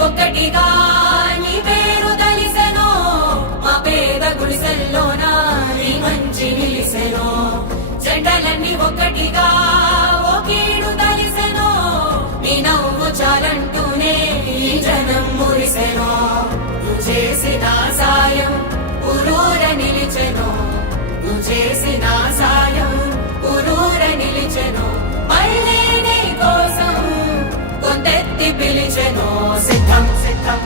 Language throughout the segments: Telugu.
ఒక్కటిగా నీ పేరు దలిసెనో మా పేద గుడిసెల్లోన నీ మంచి నిలిసెనో జెండలన్నీ ఒక్కటిగా ఓ కీడు దలిసెనో నీ నవ్వు చాలంటూనే ఈ జనం మురిసెనో నువ్వు చేసిన సాయం ఊరూర నిలిచెనో నువ్వు చేసిన సాయం ఊరూర నిలిచెనో మళ్ళీ నీ కోసం కొందెత్తి పిలిచెనో సిద్ధం సిద్ధం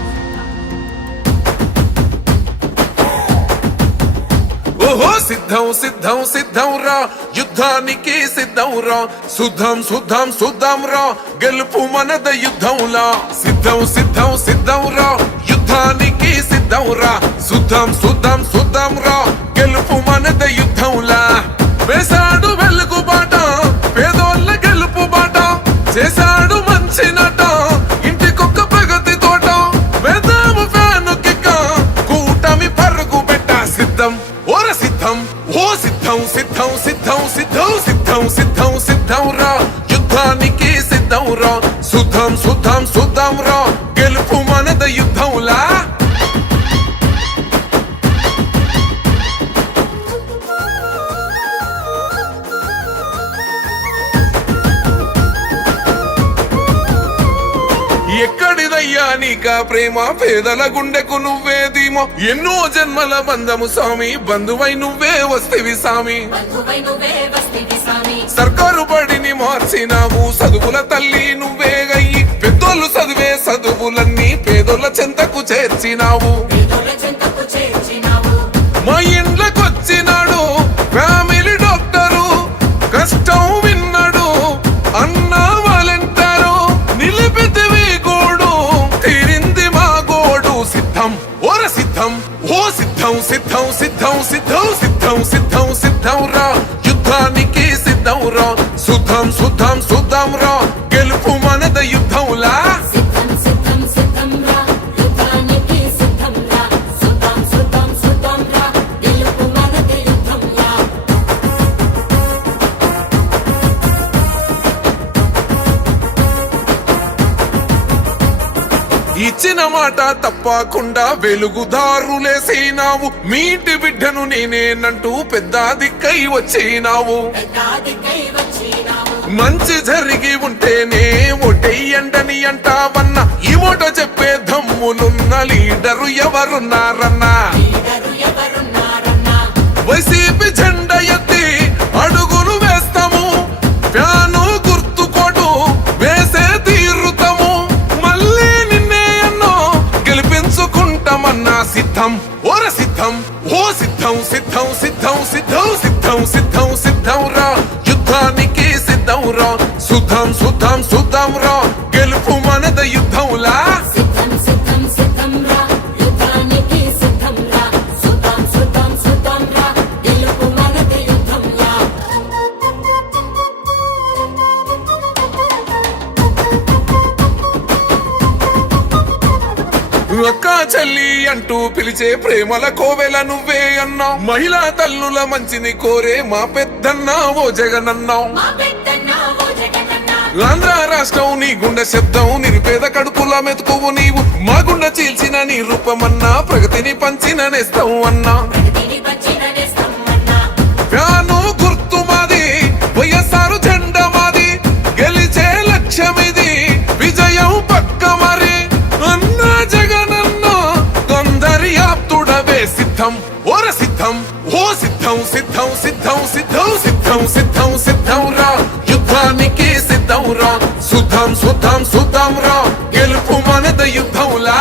ఓహో సిద్ధం సిద్ధం సిద్ధం రా యుద్ధానికి సిద్ధం రా సుద్ధం సుద్ధం సుద్ధం రా గెలుపు మనద యుద్ధంలా సిద్ధం సిద్ధం సిద్ధం రా యుద్ధానికి సిద్ధం రా సుద్ధం సుద్ధం సుద్ధం రా గెలుపు మనద యుద్ధంలా వేసాడు వెలుగు బాట పేదోళ్ళ గెలుపు బాట చేశాడు మంచి నట ఇంటికొక్క ప్రగతి తోట వేదాము ఫ్యాను కిక్క కూటమి పరుగు పెట్ట సిద్ధం ఓర సిద్ధం ఓ సిద్ధం సిద్ధం సిద్ధం సిద్ధం సిద్ధం సిద్ధం సిద్ధం రా యుద్ధానికి సిద్ధం రా సుద్ధం సుద్ధం సుద్ధం రా గెలుపు మనద యుద్ధంలా ఎక్కడిదయ్యా నీకా ప్రేమ పేదల గుండెకు నువ్వే ధీమో ఎన్నో జన్మల బంధము స్వామి బంధువై నువ్వే వస్తేవి స్వామి సర్కారు బడిని మార్చినావు చదువుల తల్లి నువ్వే గయ్యి పెద్దోళ్ళు చదివే చదువులన్నీ పేదోళ్ళ చెంతకు చేర్చినావు మా ఇండ్లకొచ్చినాడు ఫ్యామిలీ డాక్టరు కష్టం విన్నాడు అన్నా వాలంటారు నిలిపితివి గోడు తీరింది మా గోడు సిద్ధం ఓర సిద్ధం ఓ సిద్ధం సిద్ధం సిద్ధం సిద్ధం సిద్ధం సిద్ధం సిద్ధం రా యుద్ధానికి సిద్ధం రా సుద్ధం సుద్ధం సుద్ధం రా గెలుపు మనద యుద్ధంలా ఇచ్చిన మాట తప్పకుండా వెలుగుదారులేసినావు మీ ఇంటి బిడ్డను నేనేనంటూ పెద్ద దిక్కై వచ్చినావు మంచి జరిగి ఉంటేనే ఓటెయ్యండని అంటావన్నా ఈ ఓట చెప్పే దమ్ములున్న లీడరు ఎవరున్నారన్నా వైసీపీ జెండా ఎత్తి అడుగులు వేస్తాము ఫ్యాను గుర్తుకోటు వేసే తీరుతాము మళ్ళీ నిన్నే ఎన్నో గెలిపించుకుంటామన్నా సిద్ధం ఓర సిద్ధం ఓ సిద్ధం సిద్ధం సిద్ధం సిద్ధం సిద్ధం సిద్ధం సిద్ధం రా యుద్ధానికి సిద్ధం రా సుద్ధం సుద్ధం సుద్ధం రా గెలుపు మనద యుద్ధంలా అక్క చెల్లి అంటూ పిలిచే ప్రేమల కోవెల నువ్వే అన్నావు మహిళా తల్లుల మంచిని కోరే మా పెద్దన్నా ఓ జగనన్నావు ఆంధ్ర రాష్ట్రం నీ గుండె శబ్దం నిరుపేద కడుపుల మెతుకువు నీవు మా గుండె చీల్చిన నీ రూపమన్నా ప్రగతిని పంచిన నేస్తావు అన్నా ఫ్యాను గుర్తు మాది వైఎస్ఆర్ జెండా మాది గెలిచే లక్ష్యమిది విజయం పక్క మరి అన్నా జగనన్నా కొందరి ఆప్తుడవే సిద్ధం ఓర సిద్ధం ఓ సిద్ధం సిద్ధం సిద్ధం సిద్ధం సిద్ధం సిద్ధం సిద్ధం రా యుద్ధానికి సిద్ధం రా సుద్ధం సుద్ధం సుద్ధం రా గెలుపు మనద యుద్ధంలా